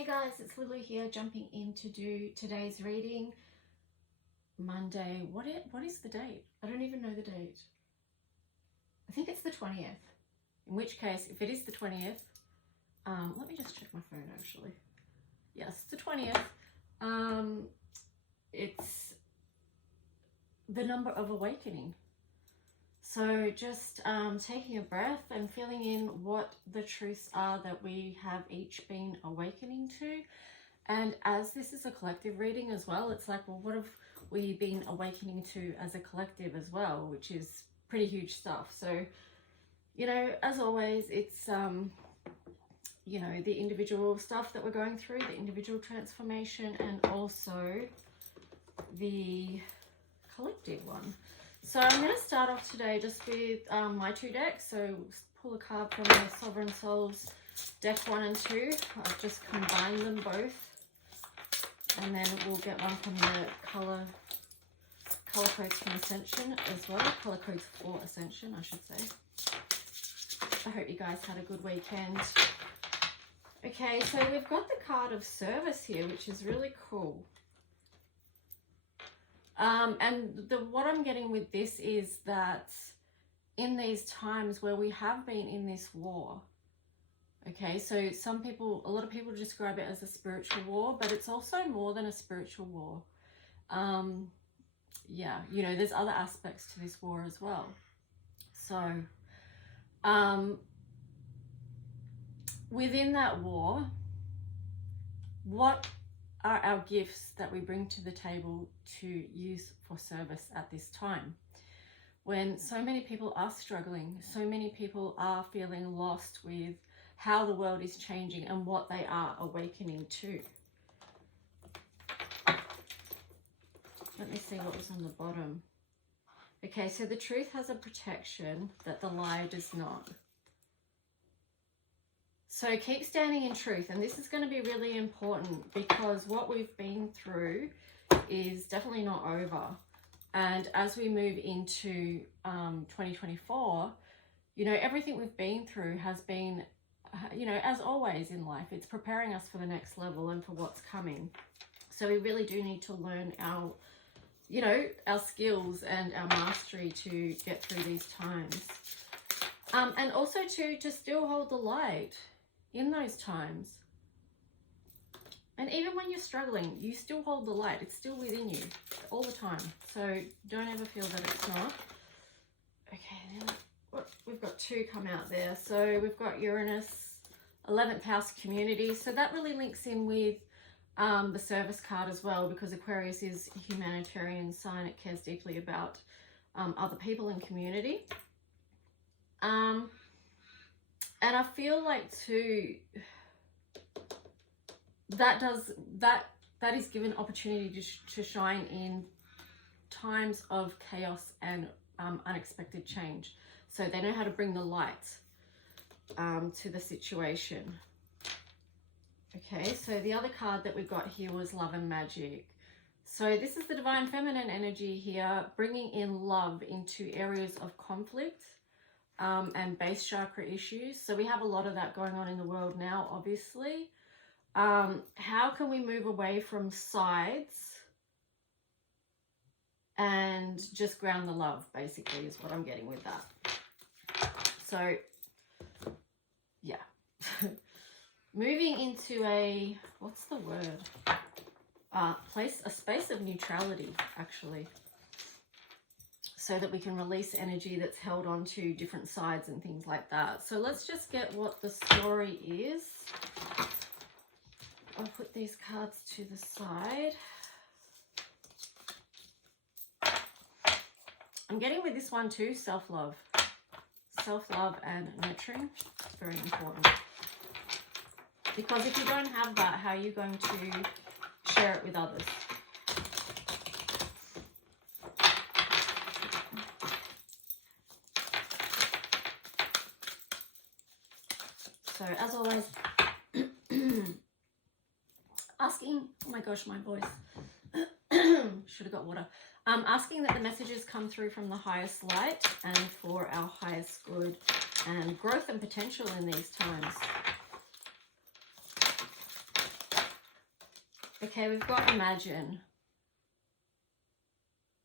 Hey guys, it's Lulu here, jumping in to do today's reading. Monday. What is the date? I don't even know the date. I think it's the 20th. In which case, if it is the 20th, let me just check my phone actually. Yes, it's the 20th. It's the number of awakening. So just taking a breath and feeling in what the truths are that we have each been awakening to. And as this is a collective reading as well, it's like, well, what have we been awakening to as a collective as well, which is pretty huge stuff. So, you know, as always, it's, you know, the individual stuff that we're going through, the individual transformation, and also the collective one. So I'm going to start off today just with my two decks. So pull a card from the Sovereign Souls deck 1 and 2. I've just combined them both. And then we'll get one from the color codes from Ascension as well. Color codes for Ascension, I should say. I hope you guys had a good weekend. Okay, so we've got the card of service here, which is really cool. And what I'm getting with this is that in these times where we have been in this war, okay, so a lot of people describe it as a spiritual war, but it's also more than a spiritual war. Yeah, you know, there's other aspects to this war as well. So, within that war, what are our gifts that we bring to the table to use for service at this time? When so many people are struggling, so many people are feeling lost with how the world is changing and what they are awakening to. Let me see what was on the bottom. Okay, so the truth has a protection that the lie does not. So keep standing in truth, and this is going to be really important because what we've been through is definitely not over. And as we move into 2024, you know, everything we've been through has been, you know, as always in life, it's preparing us for the next level and for what's coming. So we really do need to learn our, you know, our skills and our mastery to get through these times. And also to still hold the light in those times. And even when you're struggling, you still hold the light. It's still within you all the time. So don't ever feel that it's not. Okay, now we've got 2 come out there. So we've got Uranus, 11th house community. So that really links in with the service card as well, because Aquarius is a humanitarian sign. It cares deeply about other people and community. And I feel like too, that is given opportunity to shine in times of chaos and unexpected change. So they know how to bring the light to the situation. Okay, so the other card that we got here was Love and Magic. So this is the divine feminine energy here, bringing in love into areas of conflict and base chakra issues. So we have a lot of that going on in the world now, obviously. How can we move away from sides and just ground the love, basically, is what I'm getting with that. So, yeah. Moving into a, what's the word? A space of neutrality, actually. So that we can release energy that's held onto different sides and things like that. So let's just get what the story is. I'll put these cards to the side. I'm getting with this one too, self-love. Self-love and nurturing, very important. Because if you don't have that, how are you going to share it with others? So as always, asking, oh my gosh, my voice, should have got water. Asking that the messages come through from the highest light and for our highest good and growth and potential in these times. Okay, we've got imagine.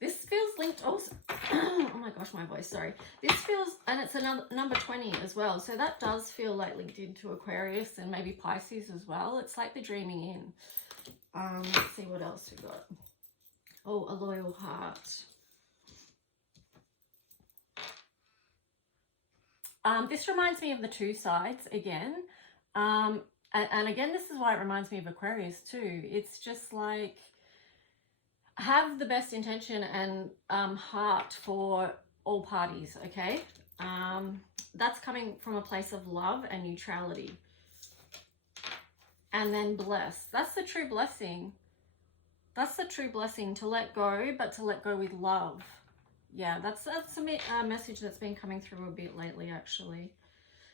This feels linked also. Oh my gosh, my voice, sorry. This feels, and it's another number 20 as well. So that does feel like linked into Aquarius and maybe Pisces as well. It's like the dreaming in. Let's see what else we got. Oh, a loyal heart. This reminds me of the two sides again. And again, this is why it reminds me of Aquarius too. It's just like, have the best intention and heart for all parties, okay? That's coming from a place of love and neutrality. And then bless. That's the true blessing. That's the true blessing, to let go, but to let go with love. Yeah, that's a message that's been coming through a bit lately, actually.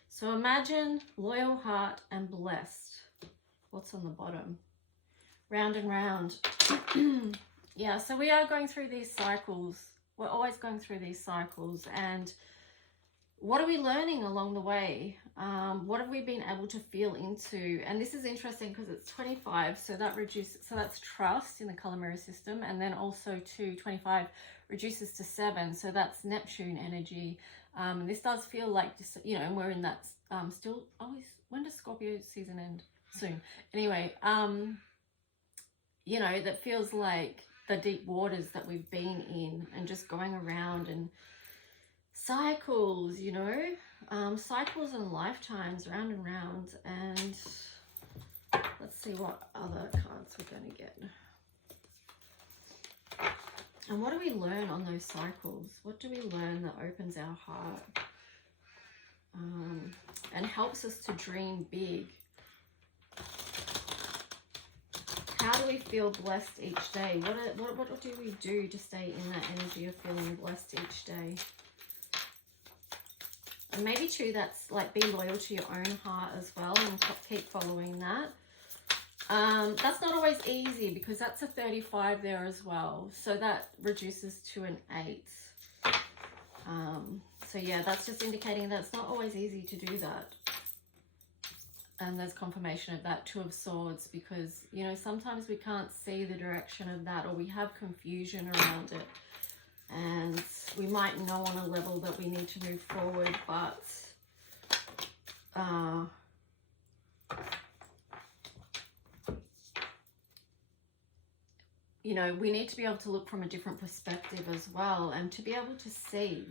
So imagine, loyal heart, and blessed. What's on the bottom? Round and round. Yeah, so we are going through these cycles. We're always going through these cycles. And what are we learning along the way? What have we been able to feel into? And this is interesting because it's 25, so that reduces, so that's trust in the color mirror system. And then also 25 reduces to 7, so that's Neptune energy. This does feel like, you know, and we're in that still, when does Scorpio season end? Soon. Anyway, you know, that feels like the deep waters that we've been in, and just going around, and cycles, you know, cycles and lifetimes, round and round. And let's see what other cards we're going to get. And what do we learn on those cycles? What do we learn that opens our heart and helps us to dream big? How do we feel blessed each day? What do we do to stay in that energy of feeling blessed each day? And maybe too, that's like, be loyal to your own heart as well, and keep following that. That's not always easy because that's a 35 there as well. So that reduces to an 8. So yeah, that's just indicating that it's not always easy to do that. And there's confirmation of that, 2 of Swords, because, you know, sometimes we can't see the direction of that, or we have confusion around it. And we might know on a level that we need to move forward, but you know, we need to be able to look from a different perspective as well, and to be able to see.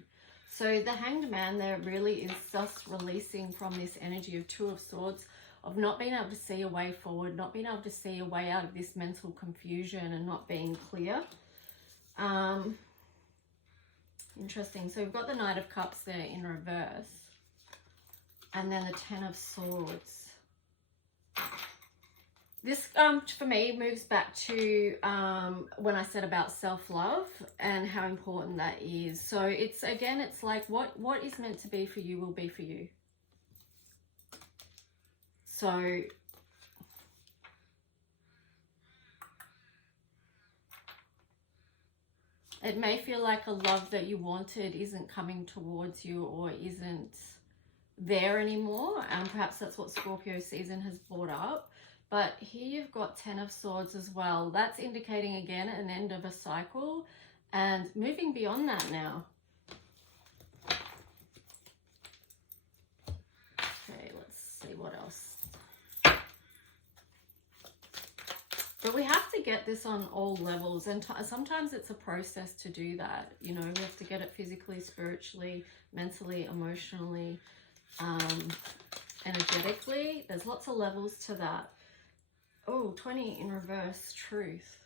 So the Hanged Man there really is just releasing from this energy of 2 of Swords, of not being able to see a way forward, not being able to see a way out of this mental confusion, and not being clear. Interesting. So we've got the Knight of Cups there in reverse, and then the 10 of Swords. This, for me, moves back to when I said about self-love and how important that is. So it's, again, it's like what is meant to be for you will be for you. So it may feel like a love that you wanted isn't coming towards you, or isn't there anymore. Perhaps that's what Scorpio season has brought up. But here you've got 10 of Swords as well. That's indicating, again, an end of a cycle and moving beyond that now. Okay, let's see what else. But we have to get this on all levels, and sometimes it's a process to do that. You know, we have to get it physically, spiritually, mentally, emotionally, energetically. There's lots of levels to that. Oh, 20 in reverse, Truth.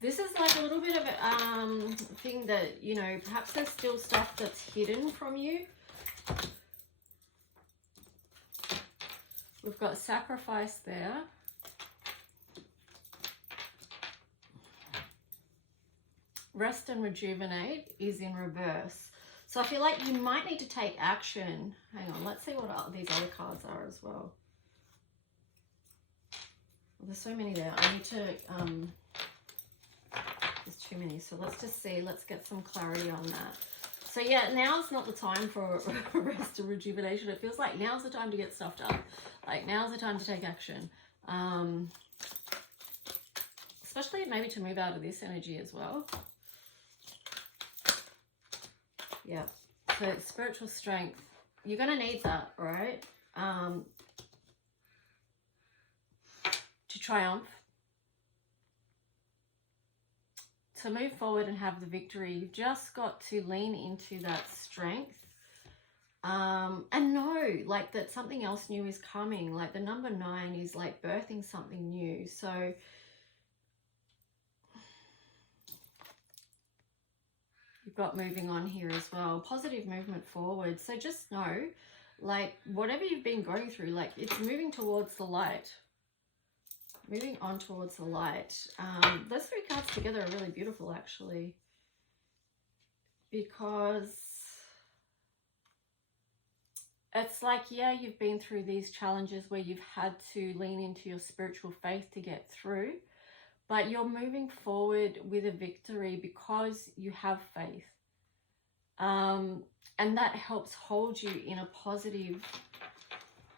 This is like a little bit of a thing that, you know, perhaps there's still stuff that's hidden from you. We've got Sacrifice there. Rest and Rejuvenate is in reverse. So I feel like you might need to take action. Hang on, let's see what these other cards are as well. Well, there's so many there. I need to, there's too many. So let's just see, let's get some clarity on that. So yeah, now's not the time for rest and rejuvenation. It feels like now's the time to get stuff done. Like, now's the time to take action. especially maybe to move out of this energy as well. Yeah, so spiritual strength, you're going to need that, right? To triumph, to move forward and have the victory. You've just got to lean into that strength, and know like that something else new is coming. Like the number 9 is like birthing something new. So you've got moving on here as well, positive movement forward. So just know, like, whatever you've been going through, like, it's moving towards the light, moving on towards the light. Those 3 cards together are really beautiful, actually, because it's like, yeah, you've been through these challenges where you've had to lean into your spiritual faith to get through, but you're moving forward with a victory because you have faith. And that helps hold you in a positive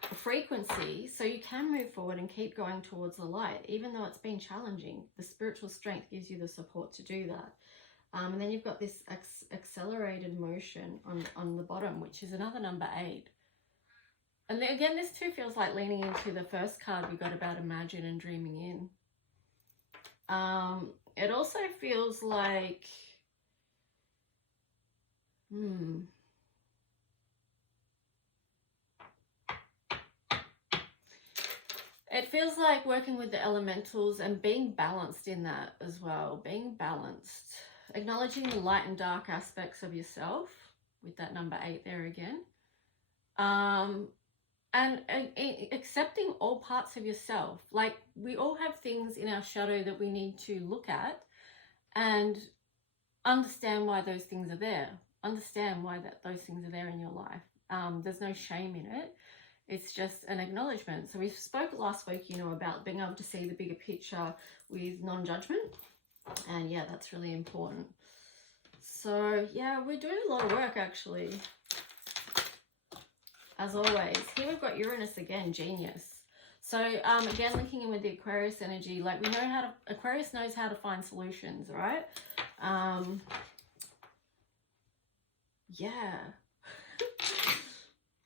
frequency, so you can move forward and keep going towards the light, even though it's been challenging. The spiritual strength gives you the support to do that. And then you've got this accelerated motion on the bottom, which is another number 8. And then, again, this too feels like leaning into the first card we got about imagine and dreaming in. It also feels like, it feels like working with the elementals and being balanced in that as well. Being balanced. Acknowledging the light and dark aspects of yourself with that number 8 there again. And accepting all parts of yourself. Like, we all have things in our shadow that we need to look at and understand why those things are there. Understand why those things are there in your life. There's no shame in it. It's just an acknowledgement. So we spoke last week, you know, about being able to see the bigger picture with non-judgment. And yeah, that's really important. So yeah, we're doing a lot of work, actually. As always, here we've got Uranus again, genius. So again, linking in with the Aquarius energy, like we know how to, Aquarius knows how to find solutions, right? Yeah.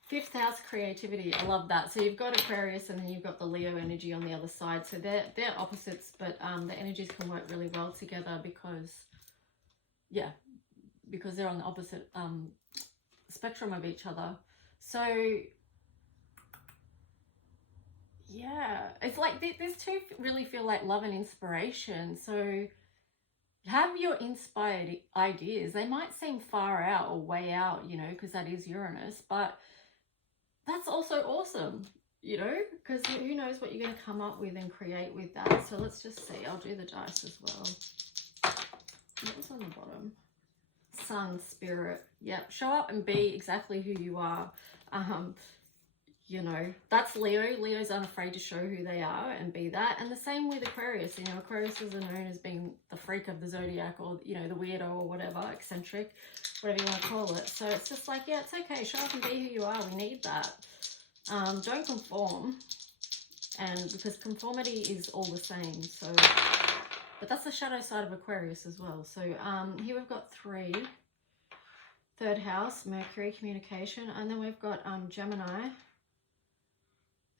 5th house, creativity. I love that. So you've got Aquarius and then you've got the Leo energy on the other side. So they're opposites, but the energies can work really well together because, yeah, because they're on the opposite spectrum of each other. So yeah, it's like these two really feel like love and inspiration. So have your inspired ideas. They might seem far out or way out, you know, because that is Uranus, but that's also awesome, you know, because who knows what you're going to come up with and create with that. So let's just see. I'll do the dice as well. What was on the bottom? Sun, spirit. Yep. Show up and be exactly who you are. You know, that's Leo. Leo's unafraid to show who they are and be that. And the same with Aquarius. You know, Aquarius are known as being the freak of the zodiac, or, you know, the weirdo or whatever, eccentric, whatever you want to call it. So it's just like, yeah, it's okay. Show up and be who you are. We need that. Don't conform. And because conformity is all the same. So, but that's the shadow side of Aquarius as well. So here we've got 3. 3rd house, Mercury, communication. And then we've got Gemini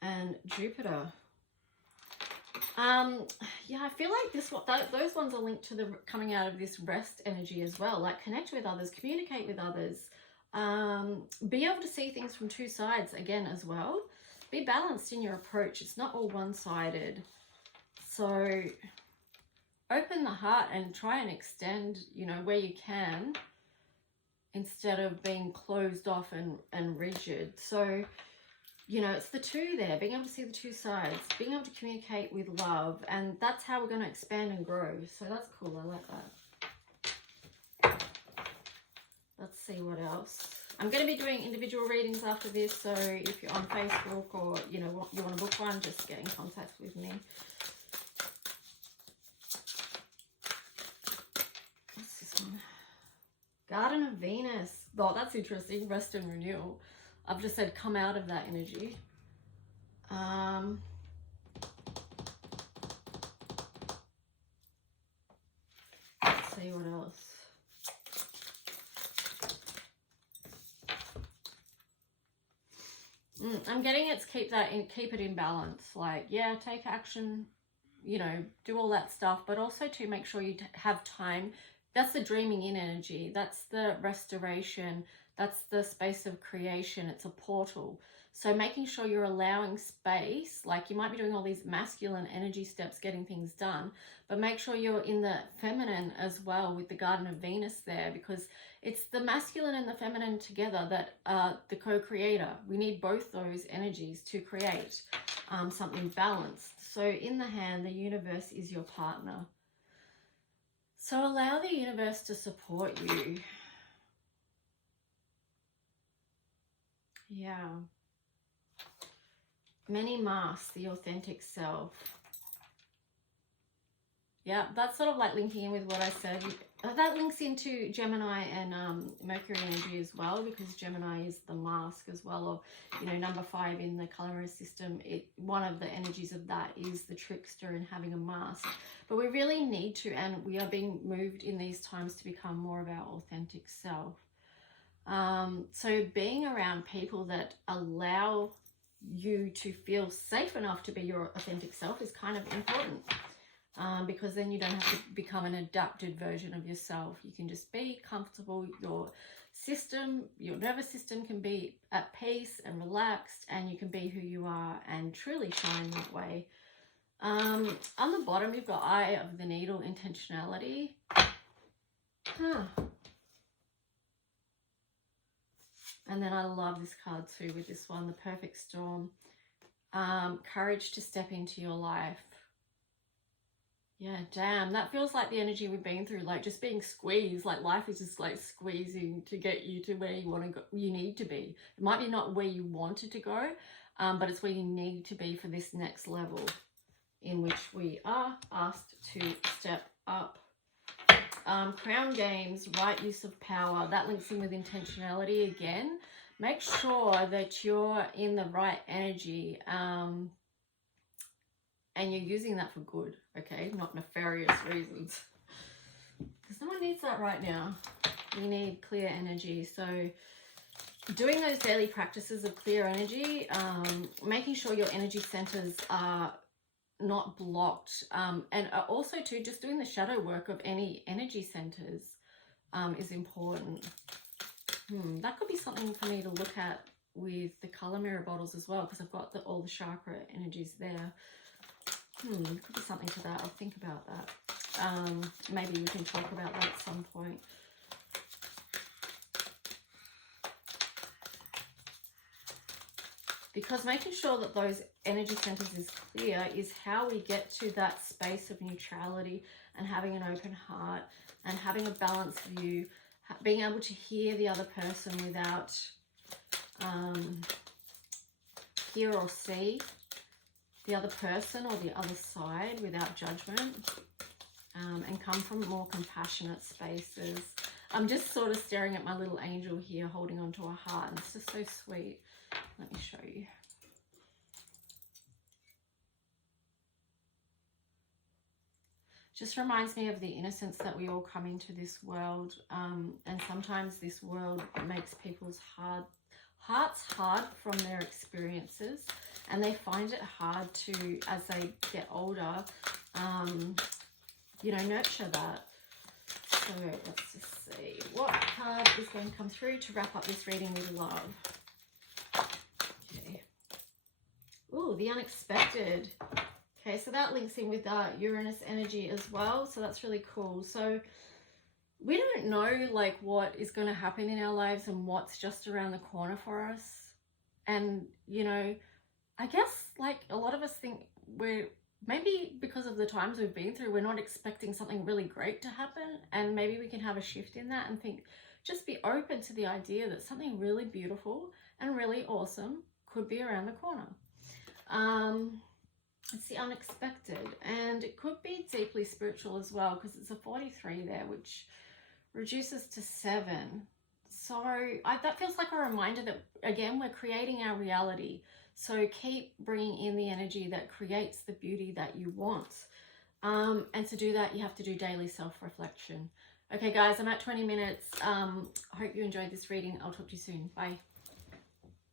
and Jupiter. Yeah, I feel like those ones are linked to the coming out of this rest energy as well. Like, connect with others, communicate with others, be able to see things from 2 sides again as well. Be balanced in your approach. It's not all one-sided. So open the heart and try and extend, you know, where you can, instead of being closed off and rigid. So, you know, it's the 2 there, being able to see the 2 sides, being able to communicate with love, and that's how we're going to expand and grow. So that's cool. I like that. Let's see what else. I'm going to be doing individual readings after this, so if you're on Facebook or, you know, you want to book one, just get in contact with me. What's this one? Garden of Venus. Oh, that's interesting. Rest and renewal. I've just said come out of that energy. see what else. I'm getting it's keep it in balance. Like, yeah, take action, you know, do all that stuff, but also to make sure you have time. That's the dreaming in energy. That's the restoration. That's the space of creation. It's a portal. So making sure you're allowing space, like you might be doing all these masculine energy steps, getting things done, but make sure you're in the feminine as well with the Garden of Venus there, because it's the masculine and the feminine together that are the co-creator. We need both those energies to create something balanced. So in the hand, the universe is your partner. So allow the universe to support you. Yeah. Many masks, the authentic self. Yeah, that's sort of like linking in with what I said. That links into Gemini and Mercury energy as well, because Gemini is the mask as well, or, you know, number 5 in the color system. One of the energies of that is the trickster and having a mask. But we really need to, and we are being moved in these times to become more of our authentic self. So being around people that allow you to feel safe enough to be your authentic self is kind of important. Because then you don't have to become an adapted version of yourself. You can just be comfortable. Your nervous system can be at peace and relaxed, and you can be who you are and truly shine that way. On the bottom, you've got Eye of the Needle, intentionality. And then I love this card too with this one, the Perfect Storm. Courage to step into your life. Yeah, damn, that feels like the energy we've been through, like just being squeezed, like life is just like squeezing to get you to where you want to go, you need to be. It might be not where you wanted to go, but it's where you need to be for this next level in which we are asked to step up. Crown Games, right use of power, that links in with intentionality again. Make sure that you're in the right energy, and you're using that for good, okay? Not nefarious reasons. Because no one needs that right now. We need clear energy. So doing those daily practices of clear energy, making sure your energy centers are not blocked. And also too, just doing the shadow work of any energy centers is important. That could be something for me to look at with the color mirror bottles as well, because I've got all the chakra energies there. Could be something to that. I'll think about that. Maybe we can talk about that at some point. Because making sure that those energy centers is clear is how we get to that space of neutrality and having an open heart and having a balanced view, being able to hear the other person without hear or see the other person or the other side without judgment, and come from more compassionate spaces. I'm just sort of staring at my little angel here holding onto a heart, and it's just so sweet. Let me show you. Just reminds me of the innocence that we all come into this world, and sometimes this world makes people's hearts hard from their experiences, and they find it hard to, as they get older, you know, nurture that. So let's just see what card is going to come through to wrap up this reading with love. Okay. Ooh, the unexpected. Okay, so that links in with Uranus energy as well, so that's really cool. So we don't know like what is going to happen in our lives and what's just around the corner for us. And, you know, I guess like a lot of us think we're, maybe because of the times we've been through, we're not expecting something really great to happen. And maybe we can have a shift in that and think, just be open to the idea that something really beautiful and really awesome could be around the corner. It's the unexpected, and it could be deeply spiritual as well, because it's a 43 there, which reduces to 7. So that feels like a reminder that, again, we're creating our reality. So keep bringing in the energy that creates the beauty that you want. And to do that, you have to do daily self-reflection. Okay, guys, I'm at 20 minutes. Hope you enjoyed this reading. I'll talk to you soon. Bye.